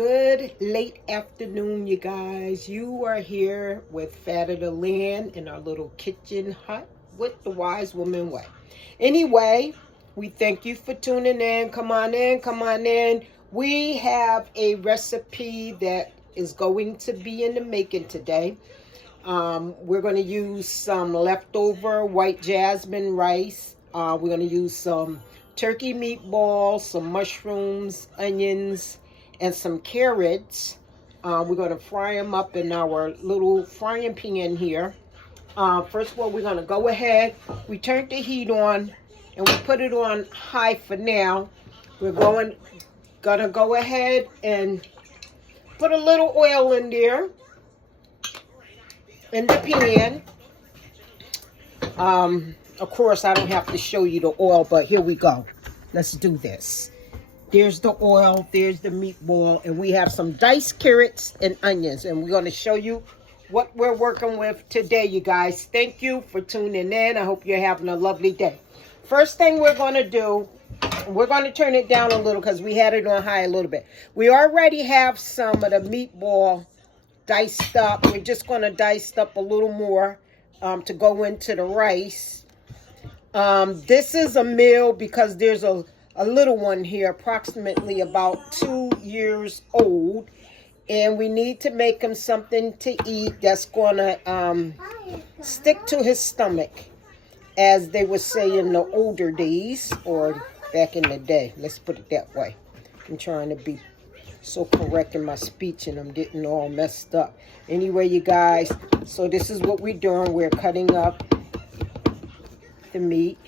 Good late afternoon, you guys. You are here with Fat of the Land in our little kitchen hut with the Wise Woman Way. Anyway, we thank you for tuning in. Come on in, come on in. We have a recipe that is going to be in the making today. We're going to use some leftover white jasmine rice. We're going to use some turkey meatballs, some mushrooms, onions, and some carrots. We're going to fry them up in our little frying pan here. First of all, we're going to go ahead. We turned the heat on and we put it on high for now. We're gonna go ahead and put a little oil in there in the pan. Of course, I don't have to show you the oil, but here we go. Let's do this. There's the oil, there's the meatball, and we have some diced carrots and onions, and we're going to show you what we're working with today, you guys. Thank you for tuning in. I hope you're having a lovely day. First thing we're going to do, we're going to turn it down a little because we had it on high a little bit. We already have some of the meatball diced up. We're just going to dice up a little more to go into the rice. This is a meal because there's a little one here, approximately about 2 years old, and we need to make him something to eat that's gonna stick to his stomach, as they would say in the older days, or back in the day. Let's put it that way. I'm trying to be so correct in my speech and I'm getting all messed up. Anyway, you guys, so this is what we're doing. We're cutting up the meat,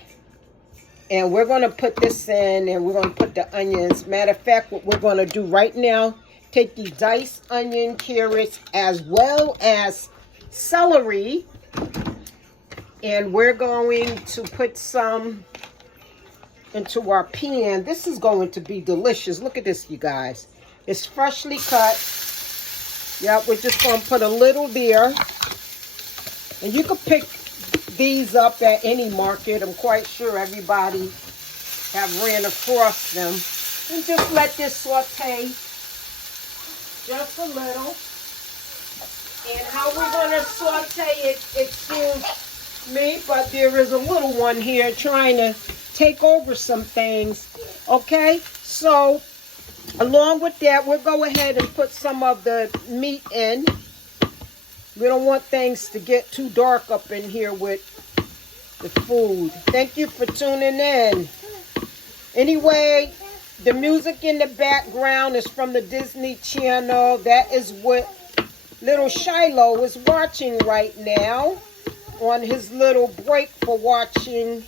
and we're going to put this in, and we're going to put the onions. Matter of fact, what we're going to do right now, take these diced onion, carrots, as well as celery, and we're going to put some into our pan. This is going to be delicious. Look at this, you guys. It's freshly cut. Yeah, we're just going to put a little there, and you can pick these up at any market. I'm quite sure everybody have ran across them. And just let this saute just a little. And how we're going to saute it, excuse me, but there is a little one here trying to take over some things. Okay, so along with that, we'll go ahead and put some of the meat in. We don't want things to get too dark up in here with the food. Thank you for tuning in. Anyway, the music in the background is from the Disney Channel. That is what little Shiloh is watching right now on his little break for watching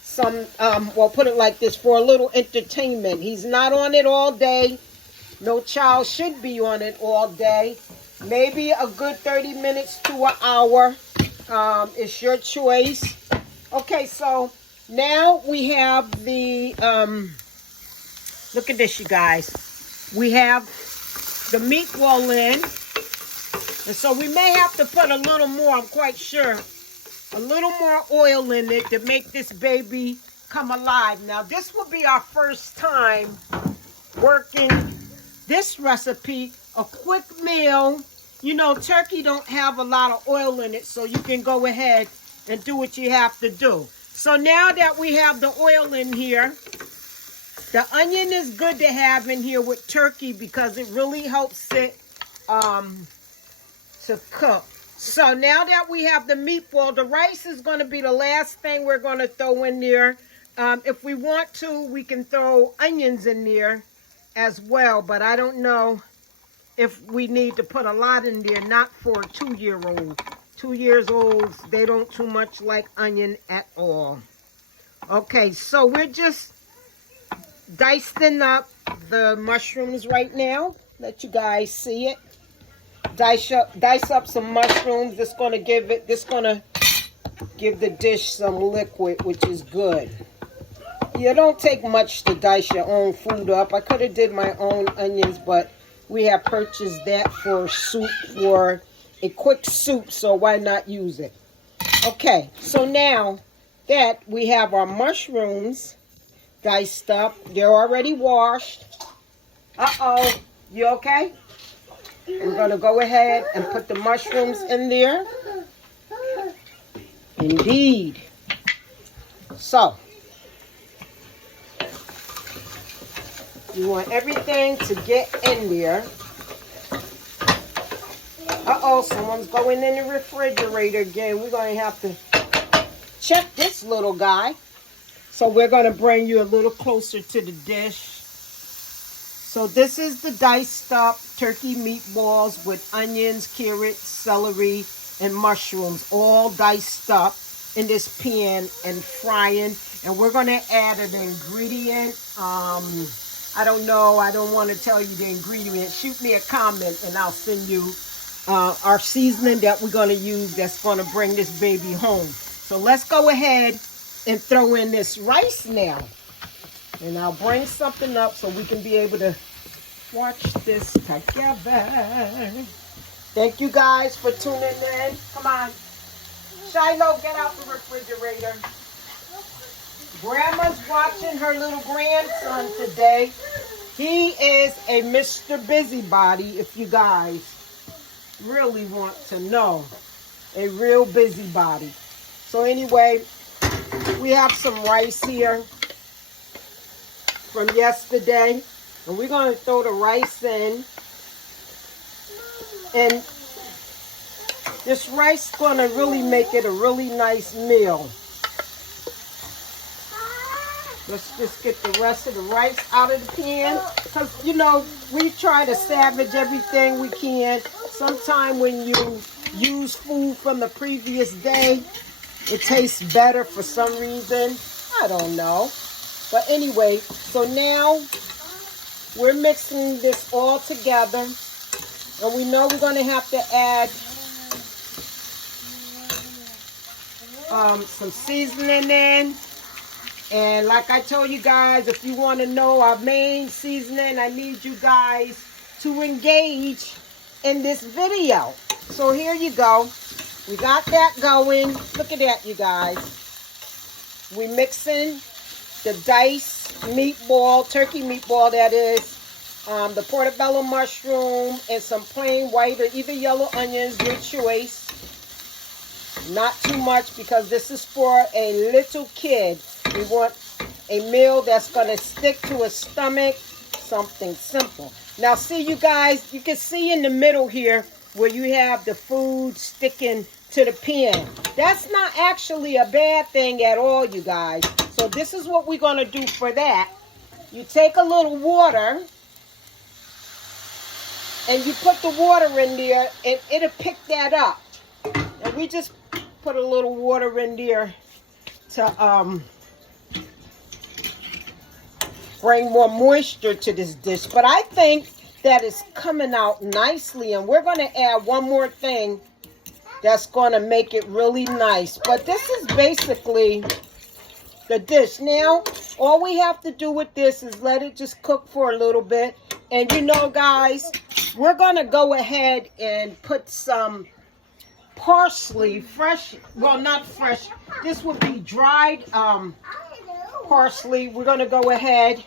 some, well, put it like this, for a little entertainment. He's not on it all day. No child should be on it all day. Maybe a good 30 minutes to an hour. It's your choice. Okay, so now we have the, look at this, you guys. We have the meatball in. And so we may have to put a little more, I'm quite sure, a little more oil in it to make this baby come alive. Now, this will be our first time working this recipe, a quick meal. You know, turkey don't have a lot of oil in it, so you can go ahead and do what you have to do. So now that we have the oil in here, the onion is good to have in here with turkey because it really helps it to cook. So now that we have the meatball, the rice is going to be the last thing we're going to throw in there. If we want to, we can throw onions in there as well, but I don't know if we need to put a lot in there, not for a 2-year-old. 2 years olds, they don't too much like onion at all. Okay, so we're just dicing up the mushrooms right now. Let you guys see it. Dice up some mushrooms. This gonna give the dish some liquid, which is good. You don't take much to dice your own food up. I could have did my own onions, but we have purchased that for soup, for a quick soup, so why not use it? Okay, so now that we have our mushrooms diced up, they're already washed. Uh-oh, You okay? We're going to go ahead and put the mushrooms in there. Indeed. So, you want everything to get in there. Uh-oh, someone's going in the refrigerator again. We're going to have to check this little guy. So we're going to bring you a little closer to the dish. So this is the diced up turkey meatballs with onions, carrots, celery, and mushrooms, all diced up in this pan and frying. And we're going to add an ingredient. I don't know. I don't want to tell you the ingredient. Shoot me a comment and I'll send you our seasoning that we're going to use that's going to bring this baby home. So let's go ahead and throw in this rice now. And I'll bring something up so we can be able to watch this together. Thank you guys for tuning in. Come on. Shiloh, get out the refrigerator. Grandma's watching her little grandson today. He is a Mr. Busybody, if you guys really want to know. A real busybody. So anyway, we have some rice here from yesterday. And we're going to throw the rice in. And this rice is going to really make it a really nice meal. Let's just get the rest of the rice out of the pan. Because, you know, we try to salvage everything we can. Sometimes when you use food from the previous day, it tastes better for some reason. I don't know. But anyway, so now we're mixing this all together. And we know we're going to have to add some seasoning in. And like I told you guys, if you want to know our main seasoning, I need you guys to engage in this video. So here you go. We got that going. Look at that, you guys. We mixing the diced meatball, turkey meatball that is, the portobello mushroom, and some plain white or either yellow onions, your choice. Not too much because this is for a little kid. We want a meal that's going to stick to his stomach, something simple. Now see, you guys, you can see in the middle here where you have the food sticking to the pan. That's not actually a bad thing at all, you guys. So this is what we're going to do for that. You take a little water and you put the water in there and it'll pick that up. And we just put a little water in there to bring more moisture to this dish. But I think that is coming out nicely. And we're going to add one more thing that's going to make it really nice. But this is basically the dish. Now, all we have to do with this is let it just cook for a little bit. And you know, guys, we're going to go ahead and put some parsley, fresh, well, not fresh. This would be dried parsley. We're going to go ahead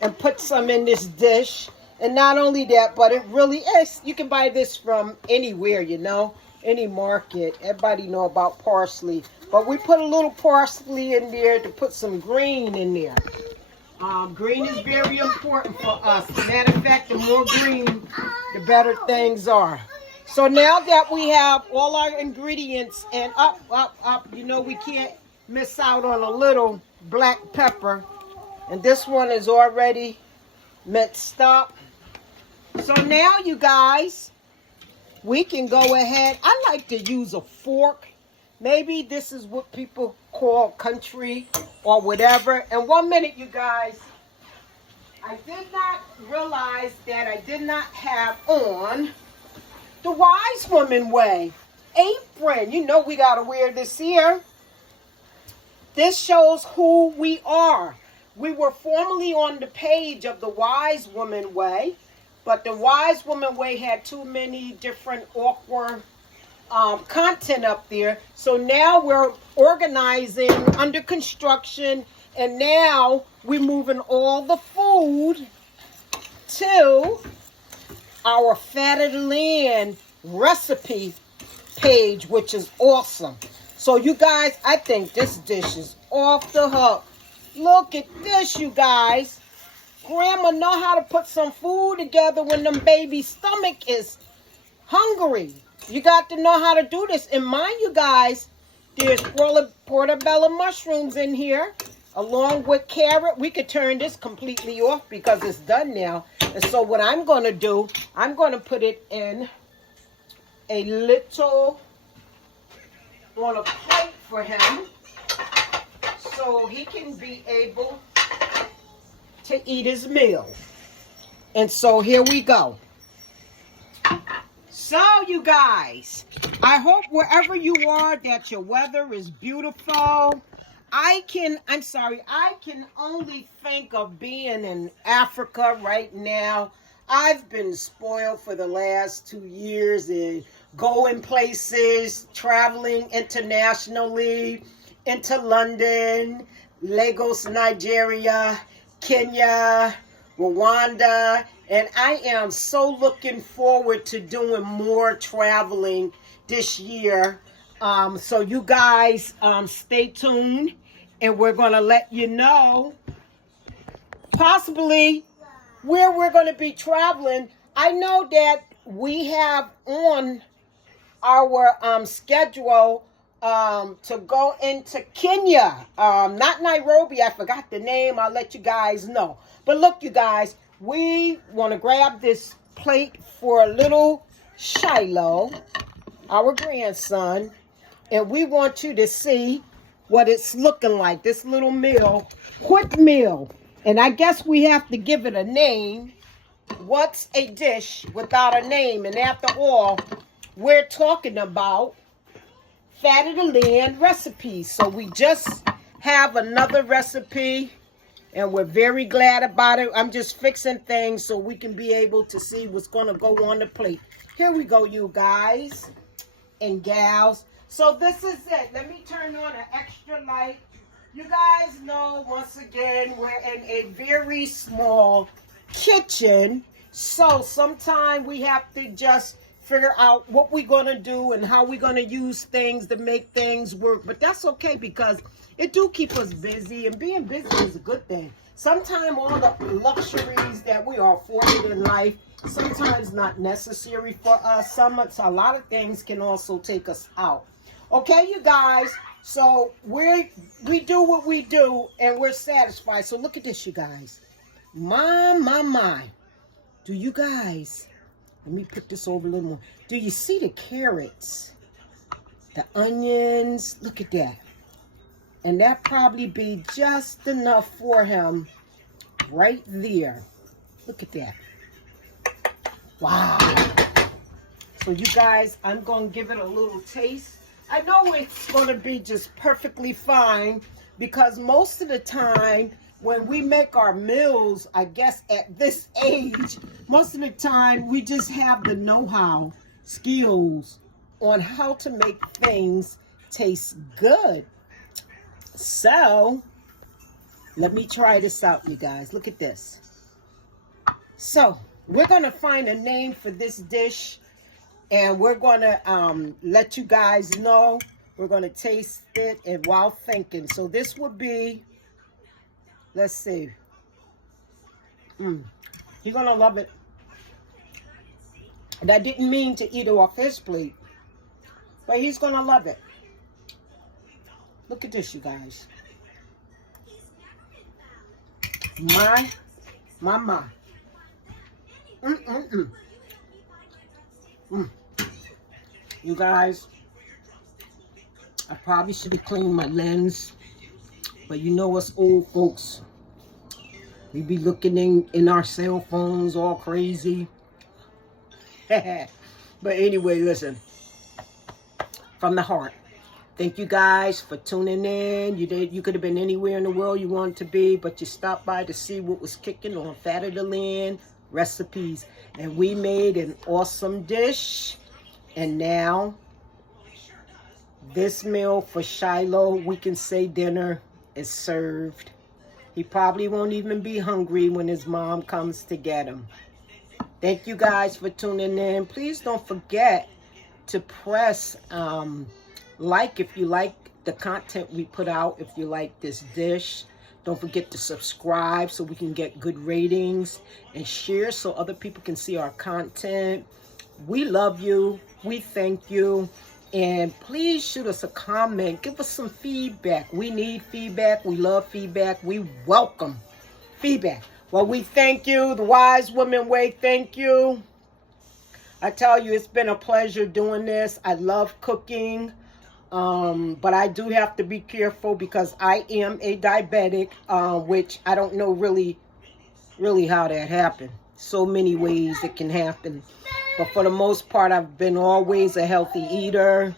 and put some in this dish. And not only that, but it really is. You can buy this from anywhere, you know, any market. Everybody know about parsley. But we put a little parsley in there to put some green in there. Green is very important for us. As a matter of fact, the more green, the better things are. So now that we have all our ingredients and up, you know, we can't miss out on a little black pepper. And this one is already minced up. So now, you guys, we can go ahead. I like to use a fork. Maybe this is what people call country or whatever. And 1 minute, you guys, I did not realize that I did not have on the Wise Woman Way apron. You know we got to wear this here. This shows who we are. We were formerly on the page of the Wise Woman Way, but the Wise Woman Way had too many different awkward content up there. So now we're organizing, under construction, and now we're moving all the food to our Fat of the Land recipe page, which is awesome. So you guys, I think this dish is off the hook. Look at this, you guys. Grandma know how to put some food together when them baby's stomach is hungry. You got to know how to do this. And mind you guys, there's portobello mushrooms in here, along with carrot. We could turn this completely off because it's done now. And so what I'm going to do, I'm going to put it in a little, on a plate for him, so he can be able to eat his meal. And so here we go. So you guys, I hope wherever you are that your weather is beautiful. I can only think of being in Africa right now. I've been spoiled for the last 2 years and going places, traveling internationally, into London, Lagos, Nigeria, Kenya, Rwanda, and I am so looking forward to doing more traveling this year. So you guys stay tuned, and we're going to let you know possibly where we're going to be traveling. I know that we have on our schedule to go into Kenya, not Nairobi. I forgot the name. I'll let you guys know. But look, you guys, we want to grab this plate for little Shiloh, our grandson, and we want you to see what it's looking like, this little meal, quick meal. And I guess we have to give it a name. What's a dish without a name? And after all, we're talking about Fat of the Land recipes. So we just have another recipe, and we're very glad about it. I'm just fixing things so we can be able to see what's going to go on the plate. Here we go, you guys and gals. So this is it. Let me turn on an extra light. You guys know, once again, we're in a very small kitchen. So sometimes we have to just figure out what we're going to do and how we're going to use things to make things work. But that's okay, because it do keep us busy, and being busy is a good thing. Sometimes all the luxuries that we are afforded in life, sometimes not necessary for us. A lot of things can also take us out. Okay, you guys, so we do what we do, and we're satisfied. So look at this, you guys. My. Do you guys, let me put this over a little more. Do you see the carrots, the onions? Look at that. And that probably be just enough for him right there. Look at that. Wow. So you guys, I'm going to give it a little taste. I know it's going to be just perfectly fine, because most of the time when we make our meals, I guess at this age, most of the time we just have the know-how, skills on how to make things taste good. So let me try this out, you guys. Look at this. So we're going to find a name for this dish, and we're going to let you guys know. We're going to taste it and while thinking. So this would be, let's see. You're going to love it. And I didn't mean to eat it off his plate, but he's going to love it. Look at this, you guys. My. You guys, I probably should be cleaning my lens, but you know us old folks, we be looking in our cell phones all crazy. But anyway, listen, from the heart, thank you guys for tuning in. You could have been anywhere in the world you wanted to be, but you stopped by to see what was kicking on Fat of the Land recipes. And we made an awesome dish. And now, this meal for Shiloh, we can say dinner, is served. He probably won't even be hungry when his mom comes to get him. Thank you guys for tuning in. Please don't forget to press like if you like the content we put out, if you like this dish. Don't forget to subscribe so we can get good ratings, and share so other people can see our content. We love you. We thank you. And please shoot us a comment. Give us some feedback. We need feedback. We love feedback. We welcome feedback. Well, we thank you. The Wise Woman Way, thank you. I tell you, it's been a pleasure doing this. I love cooking. But I do have to be careful because I am a diabetic, which I don't know really how that happened. So many ways it can happen. But for the most part, I've been always a healthy eater.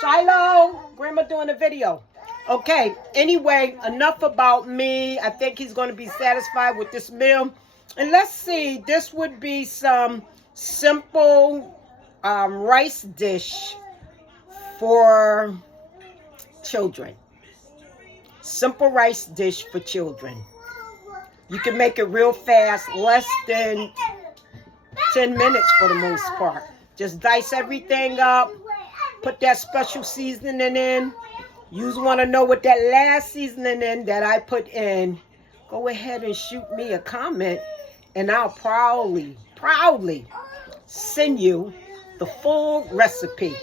Shiloh, Grandma doing a video. Okay, anyway, enough about me. I think he's going to be satisfied with this meal. And let's see, this would be some simple rice dish for children. Simple rice dish for children. You can make it real fast, less than 10 minutes for the most part. Just dice everything up, put that special seasoning in. You want to know what that last seasoning in that I put in, go ahead and shoot me a comment, and I'll proudly send you the full recipe.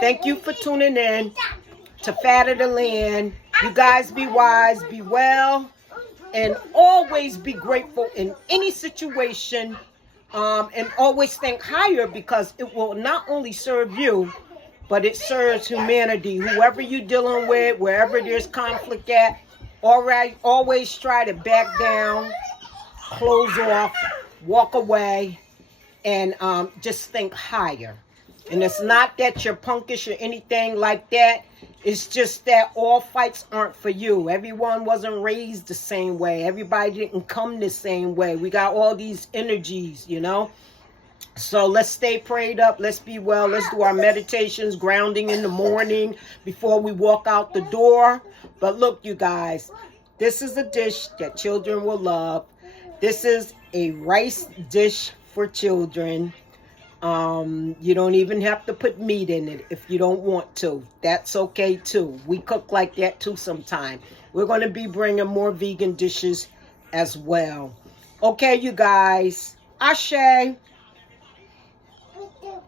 Thank you for tuning in to Fat of the Land. You guys be wise, be well, and always be grateful in any situation. And always think higher, because it will not only serve you, but it serves humanity. Whoever you're dealing with, wherever there's conflict at, always try to back down, close off, walk away, and just think higher. And it's not that you're punkish or anything like that. It's just that all fights aren't for you. Everyone wasn't raised the same way. Everybody didn't come the same way. We got all these energies, you know. So let's stay prayed up. Let's be well. Let's do our meditations, grounding in the morning before we walk out the door. But look, you guys, this is a dish that children will love. This is a rice dish for children. You don't even have to put meat in it if you don't want to. That's okay too. We cook like that too sometime. We're going to be bringing more vegan dishes as well. Okay, you guys. Ashe.